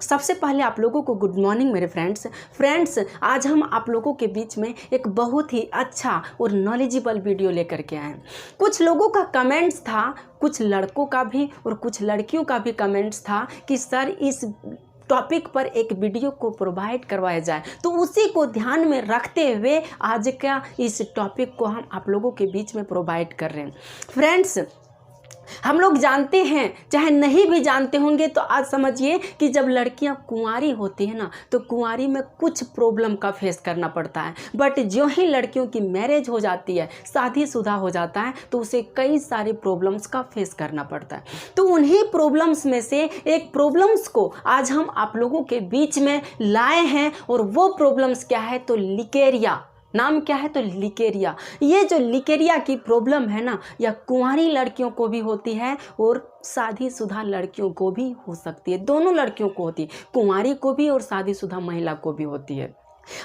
सबसे पहले आप लोगों को गुड मॉर्निंग मेरे फ्रेंड्स। आज हम आप लोगों के बीच में एक बहुत ही अच्छा और नॉलेजेबल वीडियो लेकर के आए हैं। कुछ लोगों का कमेंट्स था, कुछ लड़कों का भी और कुछ लड़कियों का भी कमेंट्स था कि सर इस टॉपिक पर एक वीडियो को प्रोवाइड करवाया जाए, तो उसी को ध्यान में रखते हुए आज का इस टॉपिक को हम आप लोगों के बीच में प्रोवाइड कर रहे हैं। फ्रेंड्स, हम लोग जानते हैं, चाहे नहीं भी जानते होंगे तो आज समझिए कि जब लड़कियां कुंवारी होती है ना, तो कुंवारी में कुछ प्रॉब्लम का फेस करना पड़ता है। बट जो ही लड़कियों की मैरिज हो जाती है, शादीशुदा हो जाता है, तो उसे कई सारे प्रॉब्लम्स का फेस करना पड़ता है। तो उन्हीं प्रॉब्लम्स में से एक प्रॉब्लम्स को आज हम आप लोगों के बीच में लाए हैं। और वो प्रॉब्लम्स क्या है? तो लिकेरिया। नाम क्या है? तो लिकेरिया। ये जो लिकेरिया की प्रॉब्लम है ना, यह कुंवारी लड़कियों को भी होती है और शादीशुदा लड़कियों को भी हो सकती है। दोनों लड़कियों को होती है, कुंवारी को भी और शादीशुदा महिला को भी होती है।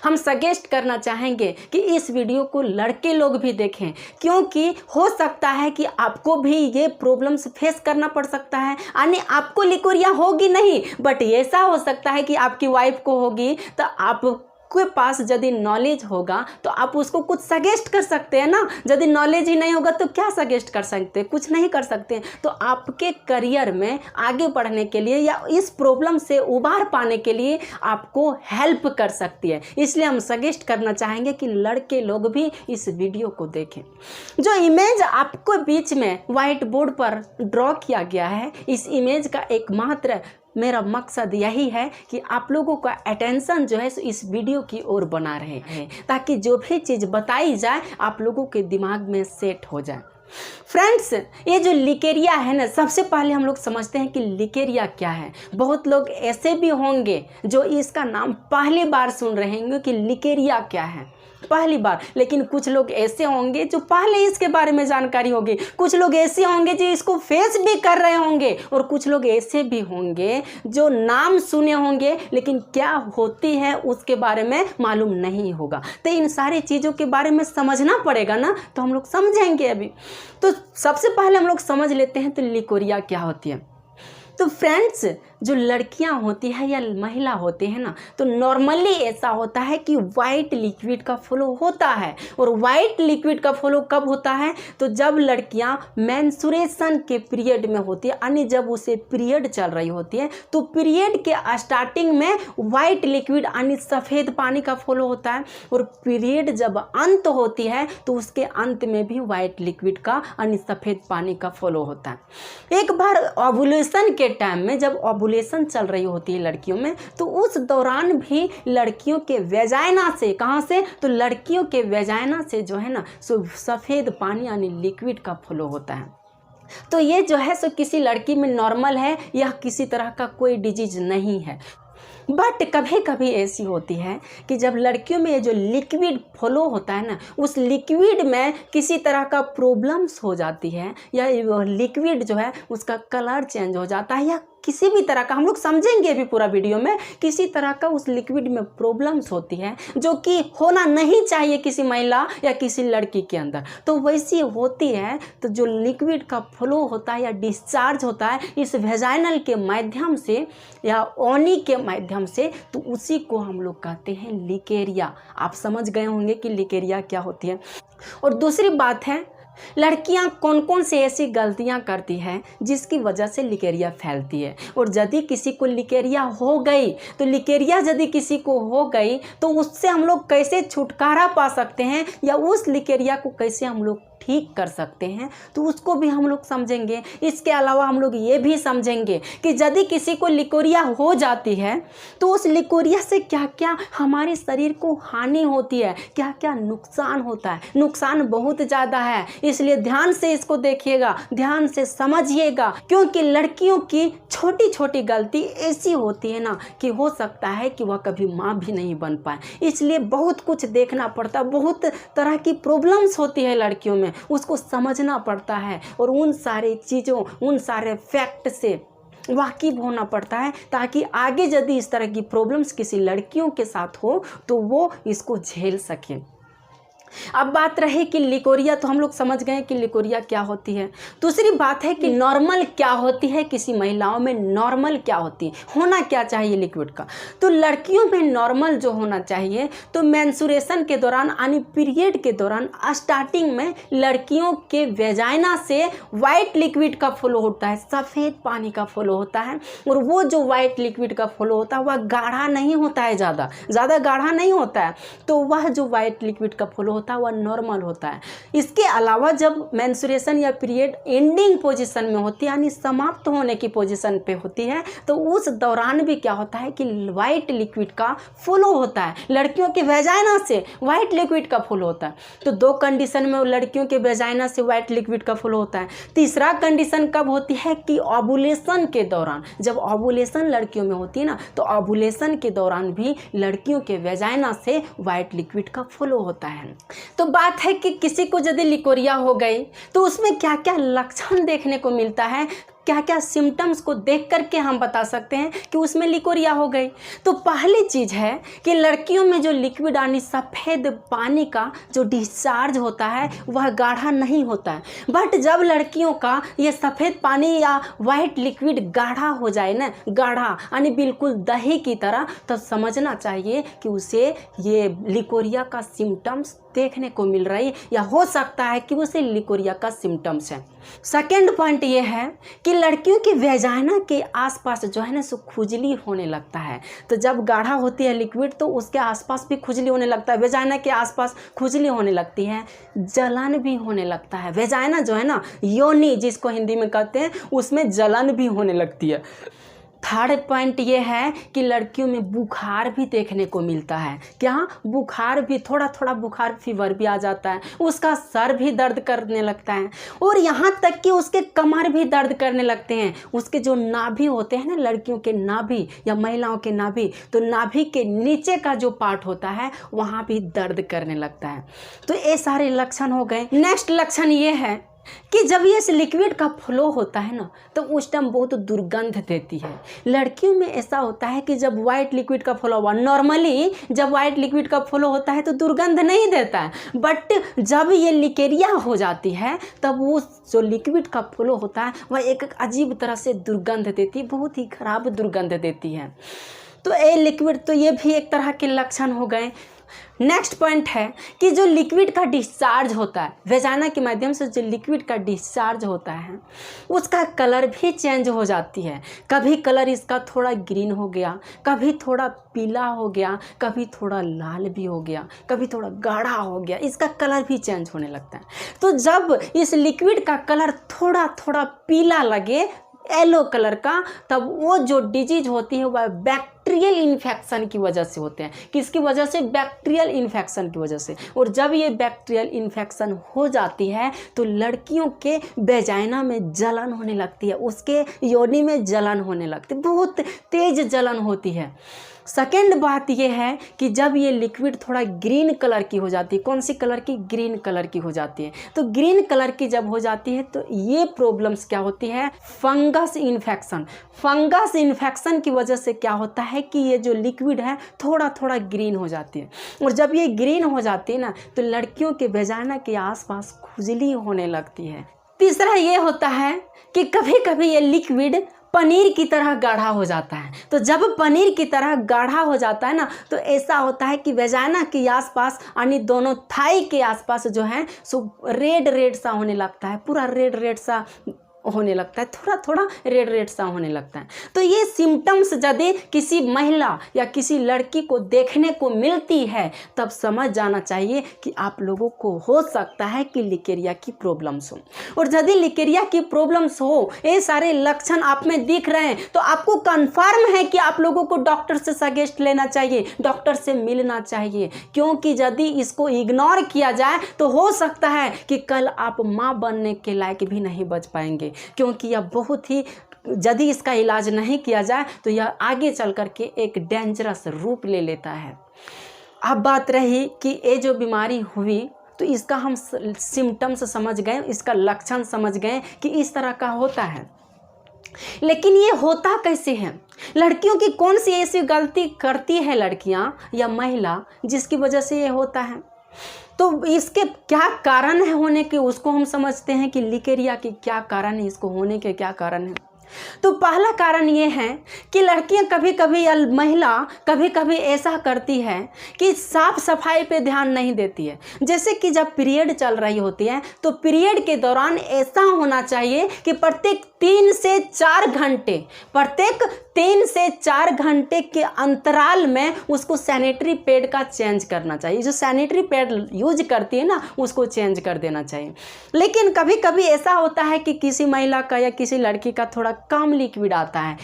हम सजेस्ट करना चाहेंगे कि इस वीडियो को लड़के लोग भी देखें, क्योंकि हो सकता है कि आपको भी ये प्रॉब्लम्स फेस करना पड़ सकता है। यानी आपको लिकोरिया होगी नहीं, बट ऐसा हो सकता है कि आपकी वाइफ को होगी। तो आप के पास यदि नॉलेज होगा तो आप उसको कुछ सजेस्ट कर सकते हैं ना। यदि नॉलेज ही नहीं होगा तो क्या सजेस्ट कर सकते हैं? कुछ नहीं कर सकते हैं। तो आपके करियर में आगे बढ़ने के लिए या इस प्रॉब्लम से उबार पाने के लिए आपको हेल्प कर सकती है। इसलिए हम सजेस्ट करना चाहेंगे कि लड़के लोग भी इस वीडियो को देखें। जो इमेज आपको बीच में व्हाइट बोर्ड पर ड्रॉ किया गया है, इस इमेज का एकमात्र मेरा मकसद यही है कि आप लोगों का अटेंशन जो है इस वीडियो की ओर बना रहे हैं, ताकि जो भी चीज़ बताई जाए आप लोगों के दिमाग में सेट हो जाए। फ्रेंड्स, ये जो लिकेरिया है ना, सबसे पहले हम लोग समझते हैं कि लिकेरिया क्या है। बहुत लोग ऐसे भी होंगे जो इसका नाम पहली बार सुन रहे होंगे कि लिकेरिया क्या है, पहली बार। लेकिन कुछ लोग ऐसे होंगे जो पहले इसके बारे में जानकारी होगी, कुछ लोग ऐसे होंगे जो इसको फेस भी कर रहे होंगे, और कुछ लोग ऐसे भी होंगे जो नाम सुने होंगे लेकिन क्या होती है उसके बारे में मालूम नहीं होगा। तो इन सारी चीज़ों के बारे में समझना पड़ेगा ना, तो हम लोग समझेंगे अभी। तो सबसे पहले हम लोग समझ लेते हैं तो लिकोरिया क्या होती है। तो फ्रेंड्स, जो लड़कियां होती है या महिला होते हैं ना, तो नॉर्मली ऐसा होता है कि वाइट लिक्विड का फ्लो होता है। और वाइट लिक्विड का फ्लो कब होता है? तो जब लड़कियां मेंस्ट्रुएशन के पीरियड में होती है, यानी जब उसे पीरियड चल रही होती है, तो पीरियड के स्टार्टिंग में वाइट लिक्विड यानी सफ़ेद पानी का फ्लो होता है। और पीरियड जब अंत होती है तो उसके अंत में भी वाइट लिक्विड का यानी सफ़ेद पानी का फ्लो होता है। एक बार ओव्यूलेशन के टाइम में, जब ओव्यूलेशन चल रही होती है लड़कियों में, तो उस दौरान भी लड़कियों के वेजाइना से, कहाँ से? तो लड़कियों के वेजाइना से जो है ना, सो सफ़ेद पानी यानी लिक्विड का फ्लो होता है। तो ये जो है सो किसी लड़की में नॉर्मल है, यह किसी तरह का कोई डिजीज नहीं है। बट कभी कभी ऐसी होती है कि जब लड़कियों में ये जो लिक्विड फ्लो होता है ना, उस लिक्विड में किसी तरह का प्रॉब्लम्स हो जाती है, या लिक्विड जो है उसका कलर चेंज हो जाता है, या किसी भी तरह का, हम लोग समझेंगे अभी पूरा वीडियो में, किसी तरह का उस लिक्विड में प्रॉब्लम्स होती है जो कि होना नहीं चाहिए किसी महिला या किसी लड़की के अंदर। तो वैसी होती है। तो जो लिक्विड का फ्लो होता है या डिस्चार्ज होता है इस वेजाइनल के माध्यम से या ओनी के माध्यम से, तो उसी को हम लोग कहते हैं लिकेरिया। आप समझ गए होंगे कि लिकेरिया क्या होती है। और दूसरी बात है, लड़कियां कौन कौन सी ऐसी गलतियां करती हैं जिसकी वजह से लिकेरिया फैलती है। और यदि किसी को लिकेरिया हो गई, तो लिकेरिया यदि किसी को हो गई तो उससे हम लोग कैसे छुटकारा पा सकते हैं, या उस लिकेरिया को कैसे हम लोग ठीक कर सकते हैं, तो उसको भी हम लोग समझेंगे। इसके अलावा हम लोग ये भी समझेंगे कि यदि किसी को लिकोरिया हो जाती है तो उस लिकोरिया से क्या क्या हमारे शरीर को हानि होती है, क्या क्या नुकसान होता है। नुकसान बहुत ज़्यादा है, इसलिए ध्यान से इसको देखिएगा, ध्यान से समझिएगा, क्योंकि लड़कियों की छोटी छोटी गलती ऐसी होती है ना कि हो सकता है कि वह कभी माँ भी नहीं बन पाए। इसलिए बहुत कुछ देखना पड़ता, बहुत तरह की प्रॉब्लम्स होती है लड़कियों में, उसको समझना पड़ता है और उन सारे चीज़ों, उन सारे फैक्ट से वाकिफ होना पड़ता है, ताकि आगे यदि इस तरह की प्रॉब्लम्स किसी लड़कियों के साथ हो तो वो इसको झेल सकें। अब बात रही कि लिकोरिया, तो हम लोग समझ गए कि लिकोरिया क्या होती है। दूसरी बात है कि नॉर्मल क्या होती है, किसी महिलाओं में नॉर्मल क्या होती है, होना क्या चाहिए लिक्विड का। तो लड़कियों में नॉर्मल जो होना चाहिए, तो मेंस्ट्रुएशन के दौरान यानी पीरियड के दौरान स्टार्टिंग में लड़कियों के वेजाइना से वाइट लिक्विड का फ्लो होता है, सफ़ेद पानी का फ्लो होता है। और वो जो वाइट लिक्विड का फ्लो होता है वह गाढ़ा नहीं होता है, ज़्यादा गाढ़ा नहीं होता है। तो वह जो वाइट लिक्विड का फ्लो होता है वह नॉर्मल होता है। इसके अलावा जब मेंस्ट्रुएशन या पीरियड एंडिंग पोजीशन में होती है यानी समाप्त होने की पोजीशन पे होती है, तो उस दौरान भी क्या होता है कि वाइट लिक्विड का फ्लो होता है। लड़कियों के वेजाइना से वाइट लिक्विड का फ्लो होता है। तो दो कंडीशन में लड़कियों के वेजाइना से वाइट लिक्विड का फ्लो होता है। तीसरा कंडीशन कब होती है कि ओव्यूलेशन के दौरान, जब ओव्यूलेशन लड़कियों में होती है ना, तो ओव्यूलेशन के दौरान भी लड़कियों के वेजाइना से वाइट लिक्विड का फ्लो होता है। तो बात है कि किसी को यदि लिकोरिया हो गई तो उसमें क्या क्या लक्षण देखने को मिलता है, क्या क्या सिम्टम्स को देख करके हम बता सकते हैं कि उसमें लिकोरिया हो गई। तो पहली चीज़ है कि लड़कियों में जो लिक्विड यानी सफ़ेद पानी का जो डिस्चार्ज होता है वह गाढ़ा नहीं होता है। बट जब लड़कियों का ये सफ़ेद पानी या वाइट लिक्विड गाढ़ा हो जाए ना, गाढ़ा यानी बिल्कुल दही की तरह, तो समझना चाहिए कि उसे ये लिकोरिया का सिम्टम्स देखने को मिल रही या हो सकता है कि उसे लिकोरिया का सिम्टम्स है। सेकेंड पॉइंट ये है कि लड़कियों की वेजाइना के आसपास जो है ना सो खुजली होने लगता है। तो जब गाढ़ा होती है लिक्विड तो उसके आसपास भी खुजली होने लगता है, वेजाइना के आसपास खुजली होने लगती है, जलन भी होने लगता है। वेजाइना जो है ना, योनि जिसको हिंदी में कहते हैं, उसमें जलन भी होने लगती है। थर्ड पॉइंट ये है कि लड़कियों में बुखार भी देखने को मिलता है। क्या? बुखार भी, थोड़ा थोड़ा बुखार, फीवर भी आ जाता है, उसका सर भी दर्द करने लगता है और यहाँ तक कि उसके कमर भी दर्द करने लगते हैं। उसके जो नाभि होते हैं ना, लड़कियों के नाभि या महिलाओं के नाभि, तो नाभि के नीचे का जो पार्ट होता है वहाँ भी दर्द करने लगता है। तो ये सारे लक्षण हो गए। नेक्स्ट लक्षण ये है कि जब ये लिक्विड का फ्लो होता है ना, तो उस टाइम बहुत दुर्गंध देती है। लड़कियों में ऐसा होता है कि जब वाइट लिक्विड का फ्लो हुआ, नॉर्मली जब वाइट लिक्विड का फ्लो होता है तो दुर्गंध नहीं देता है, बट जब ये लिकेरिया हो जाती है तब वो जो लिक्विड का फ्लो होता है वह एक अजीब तरह से दुर्गंध देती है, बहुत ही खराब दुर्गंध देती है। तो ये लिक्विड, तो ये भी एक तरह के लक्षण हो गए। नेक्स्ट पॉइंट है कि जो लिक्विड का डिस्चार्ज होता है, वेजाइना के माध्यम से जो लिक्विड का डिस्चार्ज होता है उसका कलर भी चेंज हो जाती है। कभी कलर इसका थोड़ा ग्रीन हो गया, कभी थोड़ा पीला हो गया, कभी थोड़ा लाल भी हो गया, कभी थोड़ा गाढ़ा हो गया, इसका कलर भी चेंज होने लगता है। तो जब इस लिक्विड का कलर थोड़ा थोड़ा पीला लगे, येलो कलर का, तब वो जो डिजीज होती है वह बैक्टीरियल इन्फेक्शन की वजह से होते हैं। किसकी वजह से? बैक्टीरियल इन्फेक्शन की वजह से। और जब ये बैक्टीरियल इन्फेक्शन हो जाती है तो लड़कियों के वेजाइना में जलन होने लगती है, उसके योनि में जलन होने लगती है, बहुत तेज जलन होती है। सेकेंड बात यह है कि जब ये लिक्विड थोड़ा ग्रीन कलर की हो जाती है, कौन सी कलर की? ग्रीन कलर की हो जाती है। तो ग्रीन कलर की जब हो जाती है तो ये प्रॉब्लम्स क्या होती है? Fungus infection. फंगस इन्फेक्शन की वजह से क्या होता है कि ये जो लिक्विड है थोड़ा थोड़ा ग्रीन हो जाती है। और जब ये ग्रीन हो जाती है ना, तो लड़कियों के वेजाइना के आसपास खुजली होने लगती है। तीसरा ये होता है कि कभी कभी ये लिक्विड पनीर की तरह गाढ़ा हो जाता है। तो जब पनीर की तरह गाढ़ा हो जाता है ना, तो ऐसा होता है कि वेजाइना के आसपास यानी दोनों थाई के आसपास जो है सो रेड रेड सा होने लगता है, पूरा रेड रेड सा होने लगता है, थोड़ा थोड़ा रेड रेड सा होने लगता है। तो ये सिम्टम्स यदि किसी महिला या किसी लड़की को देखने को मिलती है तब समझ जाना चाहिए कि आप लोगों को हो सकता है कि लिकेरिया की प्रॉब्लम्स हो। और यदि लिकेरिया की प्रॉब्लम्स हो, ये सारे लक्षण आप में दिख रहे हैं, तो आपको कन्फर्म है कि आप लोगों को डॉक्टर से सजेस्ट लेना चाहिए, डॉक्टर से मिलना चाहिए। क्योंकि यदि इसको इग्नोर किया जाए तो हो सकता है कि कल आप माँ बनने के लायक भी नहीं बच पाएंगे, क्योंकि यह बहुत ही, यदि इसका इलाज नहीं किया जाए तो यह आगे चल करके एक डेंजरस रूप ले लेता है। अब बात रही कि ये जो बीमारी हुई तो इसका हम सिम्टम्स समझ गए, इसका लक्षण समझ गए कि इस तरह का होता है। लेकिन ये होता कैसे है? लड़कियों की कौन सी ऐसी गलती करती है लड़कियां या महिला जिसकी वजह से ये होता है? तो इसके क्या कारण है होने के, उसको हम समझते हैं कि लिकेरिया के क्या कारण है, इसको होने के क्या कारण है। तो पहला कारण ये है कि लड़कियां कभी कभी या महिला कभी कभी ऐसा करती है कि साफ सफाई पे ध्यान नहीं देती है। जैसे कि जब पीरियड चल रही होती है तो पीरियड के दौरान ऐसा होना चाहिए कि प्रत्येक 3 से 4 घंटे के अंतराल में उसको सैनिटरी पैड का चेंज करना चाहिए। जो सैनिटरी पैड यूज करती है ना, उसको चेंज कर देना चाहिए। लेकिन कभी कभी ऐसा होता है कि किसी महिला का या किसी लड़की का थोड़ा कम लिक्विड आता है,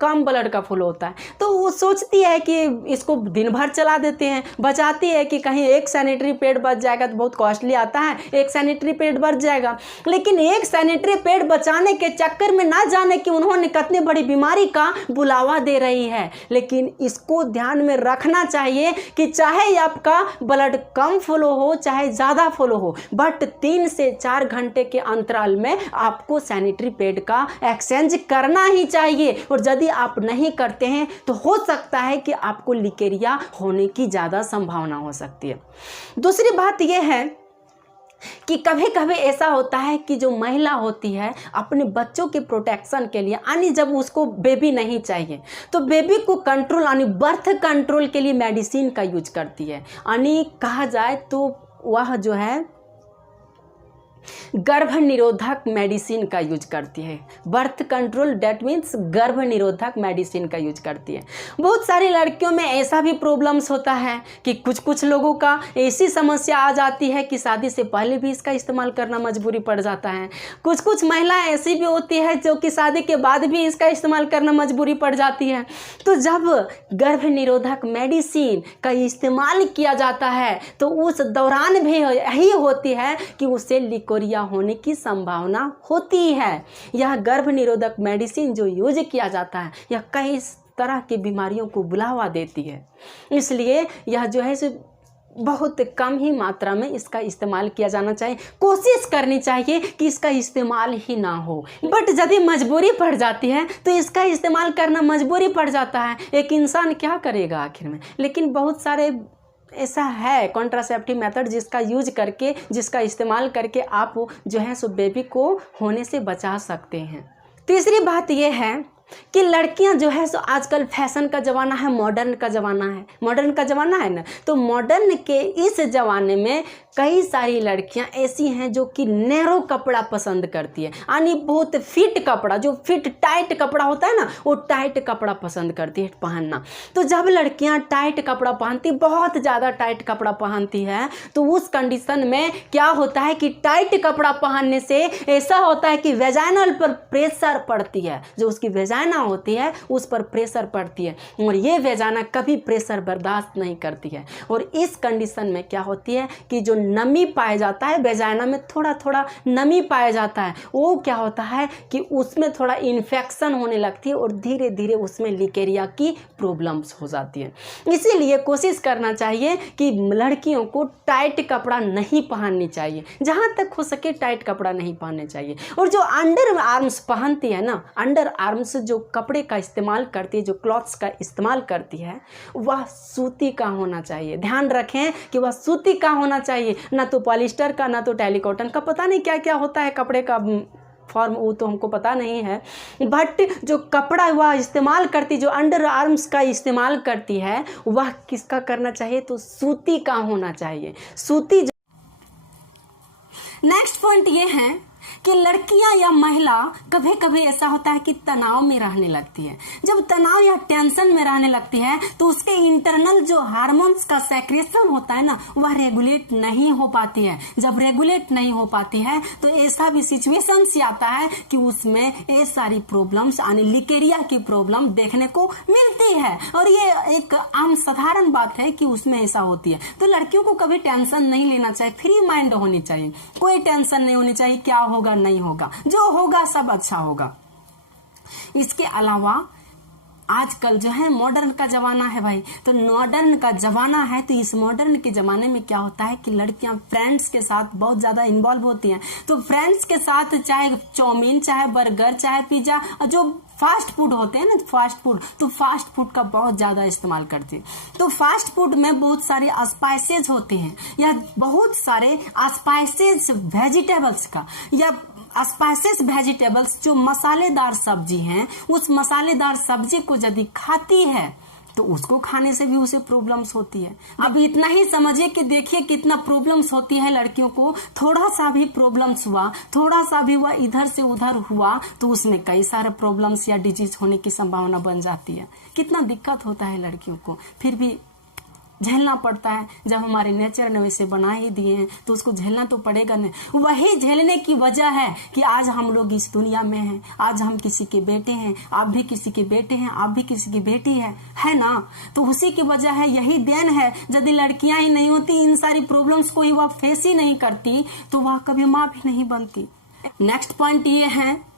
कम ब्लड का फ्लो होता है, तो वो सोचती है कि इसको दिन भर चला देते हैं, बचाती है कि कहीं एक सैनिटरी पैड बच जाएगा, तो बहुत कॉस्टली आता है, एक सैनिटरी पैड बच जाएगा। लेकिन एक सैनिटरी पैड बचाने के चक्कर में ना जाने कि उन्होंने कितनी बड़ी बीमारी का बुलावा दे रही है। लेकिन इसको ध्यान में रखना चाहिए कि चाहे आपका ब्लड कम फ्लो हो चाहे ज़्यादा फ्लो हो, बट 3 से 4 घंटे के अंतराल में आपको सैनिटरी पैड का एक्सचेंज करना ही चाहिए। और यदि आप नहीं करते हैं तो हो सकता है कि आपको लिकेरिया होने की ज़्यादा संभावना हो सकती है। दूसरी बात यह है कि कभी कभी ऐसा होता है कि जो महिला होती है अपने बच्चों के प्रोटेक्शन के लिए, यानी जब उसको बेबी नहीं चाहिए तो बेबी को कंट्रोल यानी बर्थ कंट्रोल के लिए मेडिसिन का यूज करती है। यानी कहा जाए तो वह जो है गर्भ निरोधक मेडिसिन का यूज करती है। बर्थ कंट्रोल डेट मीन्स गर्भ निरोधक मेडिसिन का यूज करती है। बहुत सारी लड़कियों में ऐसा भी प्रॉब्लम्स होता है कि कुछ लोगों का ऐसी समस्या आ जाती है कि शादी से पहले भी इसका इस्तेमाल करना मजबूरी पड़ जाता है। कुछ महिलाएं ऐसी भी होती है जो कि शादी के बाद भी इसका इस्तेमाल करना मजबूरी पड़ जाती है। तो जब गर्भ निरोधक मेडिसिन का इस्तेमाल किया जाता है तो उस दौरान भी यही होती है कि उससे लिकोरिया होने की संभावना होती है। यह गर्भ निरोधक मेडिसिन जो यूज किया जाता है यह कई तरह की बीमारियों को बुलावा देती है, इसलिए यह जो है बहुत कम ही मात्रा में इसका इस्तेमाल किया जाना चाहिए। कोशिश करनी चाहिए कि इसका इस्तेमाल ही ना हो, बट यदि मजबूरी पड़ जाती है तो इसका इस्तेमाल करना मजबूरी पड़ जाता है। एक इंसान क्या करेगा आखिर में। लेकिन बहुत सारे ऐसा है कॉन्ट्रासेप्टिव मेथड जिसका इस्तेमाल करके आप जो है सो बेबी को होने से बचा सकते हैं। तीसरी बात यह है कि लड़कियां जो है सो आजकल फैशन का ज़माना है, मॉडर्न का ज़माना है ना, तो मॉडर्न के इस ज़माने में कई सारी लड़कियां ऐसी हैं जो कि नैरो कपड़ा पसंद करती है, यानी बहुत फिट कपड़ा, जो फिट टाइट कपड़ा होता है ना, वो टाइट कपड़ा पसंद करती है पहनना। तो जब लड़कियां टाइट कपड़ा पहनती, बहुत ज़्यादा टाइट कपड़ा पहनती है, तो उस कंडीशन में क्या होता है कि टाइट कपड़ा पहनने से ऐसा होता है कि वेजाइनल पर प्रेशर पड़ती है, जो उसकी वेजाइना होती है उस पर प्रेशर पड़ती है, और ये वेजाइना कभी प्रेशर बर्दाश्त नहीं करती है। और इस कंडीशन में क्या होती है कि जो नमी पाया जाता है वेजाइना में, थोड़ा थोड़ा नमी पाया जाता है, वो क्या होता है कि उसमें थोड़ा इन्फेक्शन होने लगती है और धीरे धीरे उसमें लिकेरिया की प्रॉब्लम्स हो जाती है। इसीलिए कोशिश करना चाहिए कि लड़कियों को टाइट कपड़ा नहीं पहननी चाहिए, जहाँ तक हो सके टाइट कपड़ा नहीं पहनने चाहिए। और जो अंडर आर्म्स पहनती है ना, अंडर आर्म्स जो कपड़े का इस्तेमाल करती है, जो क्लॉथ्स का इस्तेमाल करती है, वह सूती का होना चाहिए। ध्यान रखें कि वह सूती का होना चाहिए, ना तो पॉलिस्टर का ना तो टेलीकॉटन का। पता नहीं क्या क्या होता है कपड़े का फॉर्म, वो तो हमको पता नहीं है, बट जो कपड़ा वह इस्तेमाल करती, जो अंडर आर्म्स का इस्तेमाल करती है, वह किसका करना चाहिए, तो सूती का होना चाहिए। सूती। नेक्स्ट पॉइंट ये है कि लड़कियां या महिला कभी कभी ऐसा होता है कि तनाव में रहने लगती है। जब तनाव या टेंशन में रहने लगती है तो उसके इंटरनल जो हार्मोन्स का सेक्रेशन होता है ना, वह रेगुलेट नहीं हो पाती है। जब रेगुलेट नहीं हो पाती है तो ऐसा भी सिचुएशंस आता है कि उसमें ये सारी प्रॉब्लम्स यानी लिकेरिया की प्रॉब्लम देखने को मिलती है, और ये एक आम साधारण बात है कि उसमें ऐसा होती है। तो लड़कियों को कभी टेंशन नहीं लेना चाहिए, फ्री माइंड होनी चाहिए, कोई टेंशन नहीं होनी चाहिए क्या होगा नहीं होगा, जो होगा सब अच्छा होगा। इसके अलावा आजकल जो है मॉडर्न का जमाना है भाई, तो मॉडर्न का जमाना है, तो इस मॉडर्न के जमाने में क्या होता है कि लड़कियां फ्रेंड्स के साथ बहुत ज्यादा इन्वॉल्व होती हैं। तो फ्रेंड्स के साथ चाहे चाउमीन, चाहे बर्गर, चाहे पिज्जा, जो फास्ट फूड होते हैं ना, फास्ट फूड, तो फास्ट फूड का बहुत ज़्यादा इस्तेमाल करते हैं। तो फास्ट फूड में बहुत सारे स्पाइसेज होते हैं, या बहुत सारे स्पाइसेज वेजिटेबल्स का, या स्पाइसेस वेजिटेबल्स जो मसालेदार सब्जी हैं, उस मसालेदार सब्जी को यदि खाती है तो उसको खाने से भी उसे प्रॉब्लम्स होती है। अब इतना ही समझिए कि देखिए कितना प्रॉब्लम्स होती है लड़कियों को। थोड़ा सा भी प्रॉब्लम्स हुआ, थोड़ा सा भी हुआ, इधर से उधर हुआ, तो उसमें कई सारे प्रॉब्लम्स या डिजीज होने की संभावना बन जाती है। कितना दिक्कत होता है लड़कियों को, फिर भी झेलना पड़ता है। जब हमारे नेचर ने वैसे बना ही दिए हैं तो उसको झेलना तो पड़ेगा नहीं। वही झेलने की वजह है कि आज हम लोग इस दुनिया में हैं, आज हम किसी के बेटे हैं, आप भी किसी के बेटे हैं, आप भी किसी की बेटी है ना। तो उसी की वजह है, यही देन है। यदि लड़कियां ही नहीं होती, इन सारी प्रॉब्लम्स को वह फेस ही नहीं करती, तो वह कभी माँ भी नहीं बनती। नेक्स्ट पॉइंट ये है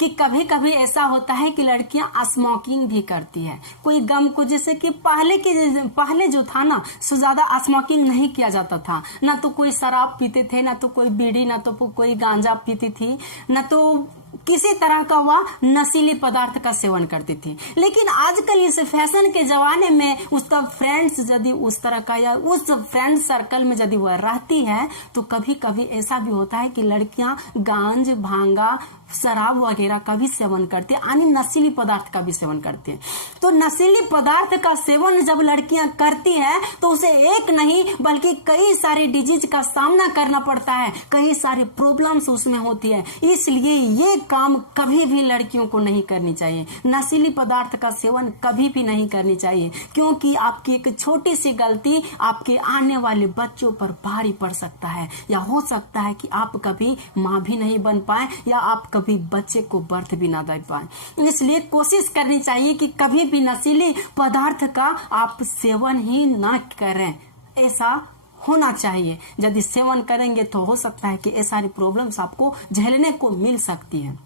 कि कभी कभी ऐसा होता है कि लड़कियां स्मोकिंग भी करती है कोई गम को, जैसे कि पहले जो था ना, सो ज्यादा स्मोकिंग नहीं किया जाता था। ना तो कोई शराब पीते थे, ना तो कोई बीड़ी, ना तो कोई गांजा पीती थी, ना तो किसी तरह का वह नशीले पदार्थ का सेवन करती थी। लेकिन आजकल इस फैशन के जमाने में उसका फ्रेंड्स यदि उस तरह का, या उस फ्रेंड सर्कल में यदि वह रहती है, तो कभी कभी ऐसा भी होता है कि लड़कियां गांज, भांगा, शराब वगैरह का भी सेवन करती है, यानी नशीली पदार्थ का भी सेवन करती है। तो नशीली पदार्थ का सेवन जब लड़कियां करती है तो उसे एक नहीं बल्कि कई सारे डिजीज का सामना करना पड़ता है, कई सारे प्रॉब्लम्स उसमें होती है। इसलिए ये काम कभी भी लड़कियों को नहीं करनी चाहिए। नशीली पदार्थ का सेवन कभी भी नहीं करनी चाहिए, क्योंकि आपकी एक छोटी सी गलती आपके आने वाले बच्चों पर भारी पड़ सकता है, या हो सकता है कि आप कभी माँ भी नहीं बन पाए, या आप कभी बच्चे को बर्थ भी ना दे पाए। इसलिए कोशिश करनी चाहिए कि कभी भी नशीली पदार्थ का आप सेवन ही ना करें। ऐसा होना चाहिए। यदि सेवन करेंगे तो हो सकता है कि ये सारी प्रॉब्लम्स आपको झेलने को मिल सकती है।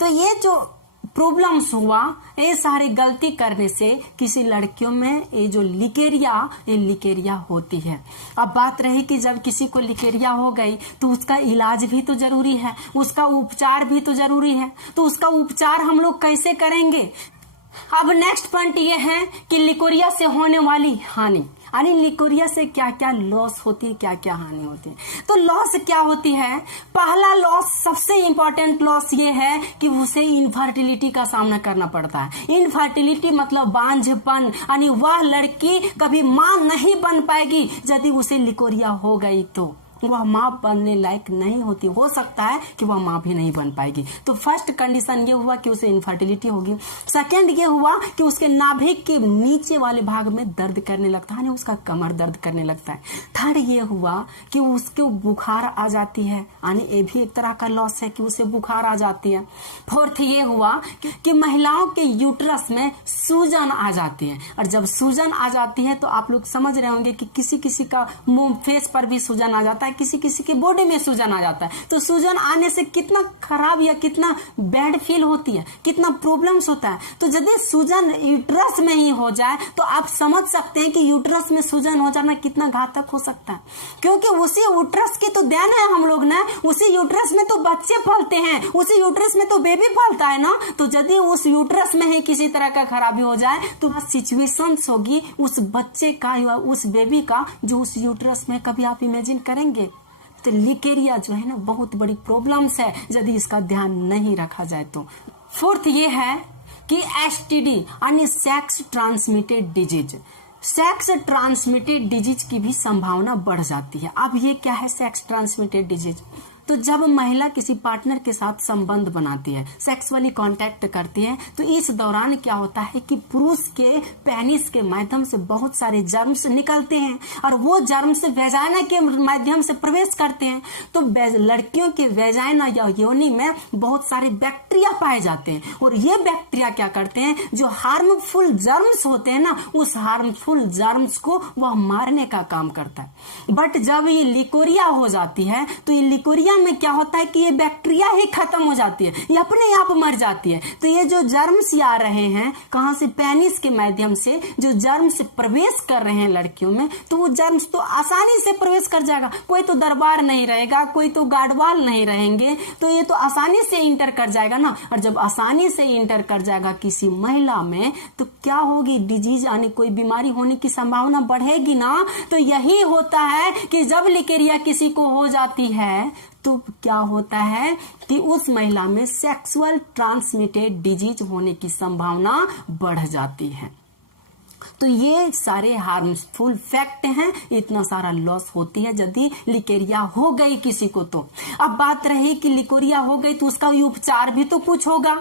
तो ये जो प्रॉब्लम्स हुआ, ये सारी गलती करने से किसी लड़कियों में ये जो लिकेरिया होती है। अब बात रही कि जब किसी को लिकेरिया हो गई तो उसका इलाज भी तो जरूरी है, उसका उपचार भी तो जरूरी है। तो उसका उपचार हम लोग कैसे करेंगे? अब नेक्स्ट पॉइंट ये है कि लिकोरिया से होने वाली हानि, यानी लिकोरिया से क्या क्या लॉस होती है, क्या क्या हानि होती है। तो लॉस क्या होती है? पहला लॉस, सबसे इंपॉर्टेंट लॉस ये है कि उसे इनफर्टिलिटी का सामना करना पड़ता है। इनफर्टिलिटी मतलब बांझपन, यानी वह लड़की कभी मां नहीं बन पाएगी यदि उसे लिकोरिया हो गई, तो वह माँ बनने लायक नहीं होती। हो सकता है कि वह माँ भी नहीं बन पाएगी। तो फर्स्ट कंडीशन ये हुआ कि उसे इनफर्टिलिटी होगी। सेकंड ये हुआ कि उसके नाभिक के नीचे वाले भाग में दर्द करने लगता है, उसका कमर दर्द करने लगता है। थर्ड ये हुआ कि उसके बुखार आ जाती है, यानी ये भी एक तरह का लॉस है कि उसे बुखार आ जाती है। फोर्थ ये हुआ कि महिलाओं के यूट्रस में सूजन आ जाती है, और जब सूजन आ जाती है तो आप लोग समझ रहे होंगे कि किसी किसी का मुंह, फेस पर भी सूजन आ जाता है, किसी किसी के बॉडी में सूजन आ जाता है। तो सूजन आने से कितना खराब या कितना बैड फील होती है, कितना प्रॉब्लम्स होता है। तो यदि सूजन यूट्रस में ही हो जाए तो आप समझ सकते हैं कि यूट्रस में सूजन हो जाना कितना घातक हो सकता है, क्योंकि उसी यूट्रस की तो देन है हम लोग ना, उसी यूट्रस में तो बच्चे पलते हैं, उसी यूट्रस में तो बेबी पलता है ना। तो यदि उस यूट्रस में ही किसी तरह का खराबी हो जाए तो सिचुएशंस होगी उस बच्चे का या उस बेबी का जो उस यूट्रस में, कभी आप इमेजिन करेंगे? तो लिकेरिया जो है ना बहुत बड़ी प्रॉब्लम्स है यदि इसका ध्यान नहीं रखा जाए तो। फोर्थ ये है कि एसटीडी यानी sex transmitted disease, sex transmitted disease की भी संभावना बढ़ जाती है। अब ये क्या है सेक्स ट्रांसमिटेड डिजीज? तो जब महिला किसी पार्टनर के साथ संबंध बनाती है, सेक्सुअली कांटेक्ट करती है, तो इस दौरान क्या होता है कि पुरुष के पेनिस के माध्यम से बहुत सारे जर्म्स निकलते हैं, और वो जर्म्स वेजाइना के माध्यम से प्रवेश करते हैं। तो लड़कियों के वेजाइना या योनि में बहुत सारे बैक्टीरिया पाए जाते हैं, और ये बैक्टीरिया क्या करते हैं, जो हार्मफुल जर्म्स होते हैं ना, उस हार्मफुल जर्म्स को वह मारने का काम करता है। बट जब ये लिकोरिया हो जाती है तो ये लिकोरिया में क्या होता है कि ये बैक्टीरिया ही खत्म हो जाती है, ये अपने आप मर जाती है। तो ये जो जर्म्स आ रहे हैं कहाँ से, पेनिस के माध्यम से जो जर्म्स प्रवेश कर रहे हैं लड़कियों में, तो वो जर्म्स तो आसानी से प्रवेश कर जाएगा। कोई तो दरबार नहीं रहेगा, कोई तो गार्डवाल नहीं रहेंगे, तो ये तो आसानी से इंटर कर जाएगा ना। और जब आसानी से इंटर कर जाएगा किसी महिला में, तो क्या होगी, डिजीज यानी कोई बीमारी होने की संभावना बढ़ेगी ना। तो यही होता है कि जब लिकेरिया किसी को हो जाती है तो क्या होता है कि उस महिला में सेक्सुअल ट्रांसमिटेड डिजीज होने की संभावना बढ़ जाती है। तो ये सारे हार्मफुल फैक्ट हैं, इतना सारा लॉस होती है यदि लिकेरिया हो गई किसी को। तो अब बात रही कि लिकोरिया हो गई तो उसका उपचार भी तो कुछ होगा।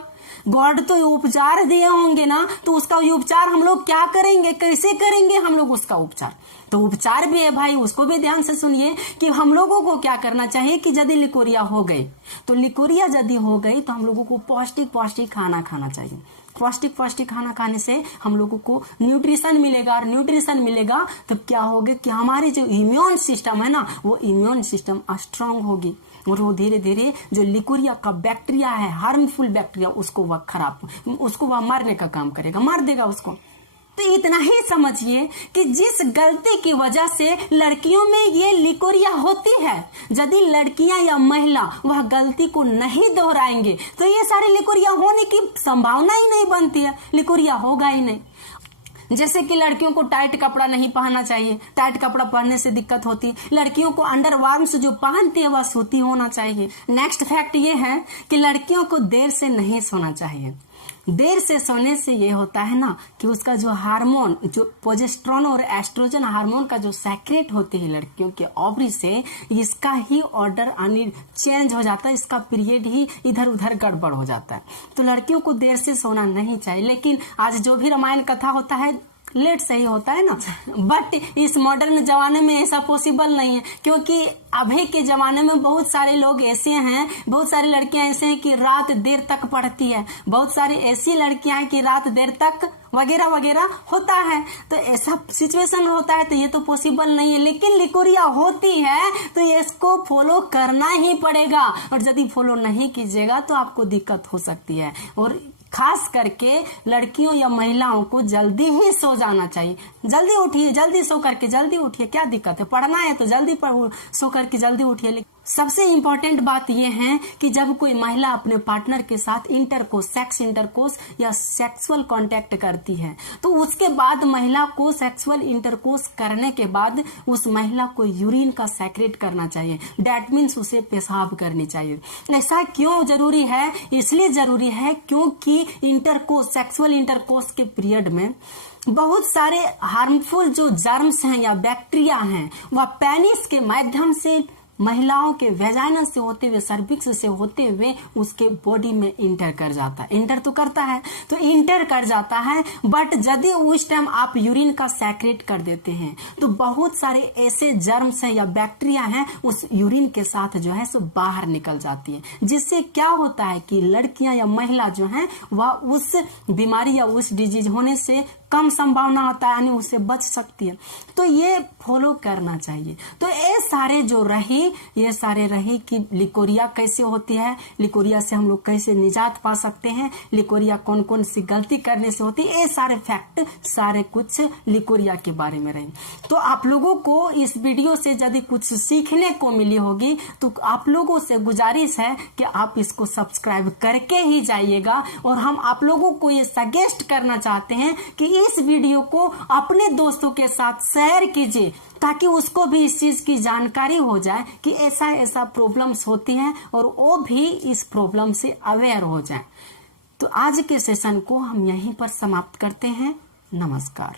गॉड तो उपचार दिए होंगे ना, तो उसका उपचार हम लोग क्या करेंगे, कैसे करेंगे हम लोग उसका उपचार। तो उपचार भी है भाई, उसको भी ध्यान से सुनिए कि हम लोगों को क्या करना चाहिए कि यदि लिकोरिया हो गई, तो लिकोरिया यदि हो गई तो हम लोगों को पौष्टिक पौष्टिक खाना खाना चाहिए। पौष्टिक पौष्टिक खाना खाने से हम लोगों को न्यूट्रिशन मिलेगा, और न्यूट्रिशन मिलेगा तो क्या होगा कि हमारी जो इम्यून सिस्टम है ना, वो इम्यून सिस्टम स्ट्रांग होगी, और वो धीरे धीरे जो लिकोरिया का बैक्टीरिया है, हार्मफुल बैक्टीरिया, उसको वह मारने का काम करेगा, मार देगा उसको। तो इतना ही समझिए कि जिस गलती की वजह से लड़कियों में ये लिकोरिया होती है, यदि लड़कियां या महिला वह गलती को नहीं दोहराएंगे तो ये सारे लिकोरिया होने की संभावना ही नहीं बनती है, लिकोरिया होगा ही नहीं। जैसे कि लड़कियों को टाइट कपड़ा नहीं पहनना चाहिए, टाइट कपड़ा पहनने से दिक्कत होती है। लड़कियों को अंडरवार्म्स जो पहनती है वह सूती होना चाहिए। नेक्स्ट फैक्ट ये है कि लड़कियों को देर से नहीं सोना चाहिए। देर से सोने से ये होता है ना कि उसका जो हार्मोन, जो प्रोजेस्टेरोन और एस्ट्रोजन हार्मोन का जो सेक्रेट होती है लड़कियों के ओवरी से, इसका ही ऑर्डर चेंज हो जाता है, इसका पीरियड ही इधर उधर गड़बड़ हो जाता है। तो लड़कियों को देर से सोना नहीं चाहिए। लेकिन आज जो भी रामायण कथा होता है लेट सही होता है ना, बट इस मॉडर्न जमाने में ऐसा पॉसिबल नहीं है, क्योंकि अभी के जमाने में बहुत सारे लोग ऐसे हैं, बहुत सारी लड़कियां ऐसे हैं कि रात देर तक पढ़ती है, बहुत सारी ऐसी लड़कियां हैं कि रात देर तक वगैरह वगैरह होता है। तो ऐसा सिचुएशन होता है, तो ये तो पॉसिबल नहीं है। लेकिन लिकोरिया होती है तो इसको फॉलो करना ही पड़ेगा, और यदि फॉलो नहीं कीजिएगा तो आपको दिक्कत हो सकती है। और खास करके लड़कियों या महिलाओं को जल्दी ही सो जाना चाहिए। जल्दी उठिए, जल्दी सो करके जल्दी उठिए, क्या दिक्कत है, पढ़ना है तो जल्दी सो करके जल्दी उठिए। सबसे इम्पोर्टेंट बात यह है कि जब कोई महिला अपने पार्टनर के साथ सेक्स इंटरकोर्स या सेक्सुअल कांटेक्ट करती है, तो उसके बाद महिला को सेक्सुअल इंटरकोर्स करने के बाद उस महिला को यूरिन का सेक्रेट करना चाहिए। दैट मीन्स उसे पेशाब करनी चाहिए। ऐसा क्यों जरूरी है? इसलिए जरूरी है क्योंकि सेक्सुअल इंटरकोर्स के पीरियड में बहुत सारे हार्मफुल जो जर्म्स हैं या बैक्टीरिया हैं, वह पेनिस के माध्यम से महिलाओं के वेजाइना से होते हुए, सर्विक्स से होते हुए उसके बॉडी में इंटर कर जाता है। इंटर तो करता है, तो इंटर कर जाता है, बट यदि उस टाइम आप यूरिन का सेक्रेट कर देते हैं तो बहुत सारे ऐसे जर्म्स हैं या बैक्टीरिया हैं उस यूरिन के साथ जो है सो बाहर निकल जाती है, जिससे क्या होता है कि लड़कियां या महिला जो हैं वह उस बीमारी या उस डिजीज होने से कम संभावना होता है, यानी उससे बच सकती है। तो ये फॉलो करना चाहिए। तो ये सारे रही कि लिकोरिया कैसे होती है, लिकोरिया से हम लोग कैसे निजात पा सकते हैं, लिकोरिया कौन कौन सी गलती करने से होती है, ये सारे फैक्ट सारे कुछ लिकोरिया के बारे में रही। तो आप लोगों को इस वीडियो से यदि कुछ सीखने को मिली होगी तो आप लोगों से गुजारिश है कि आप इसको सब्सक्राइब करके ही जाइएगा। और हम आप लोगों को ये सजेस्ट करना चाहते हैं कि इस वीडियो को अपने दोस्तों के साथ शेयर कीजिए, ताकि उसको भी इस चीज की जानकारी हो जाए कि ऐसा प्रॉब्लम्स होती हैं और वो भी इस प्रॉब्लम से अवेयर हो जाए। तो आज के सेशन को हम यहीं पर समाप्त करते हैं। नमस्कार।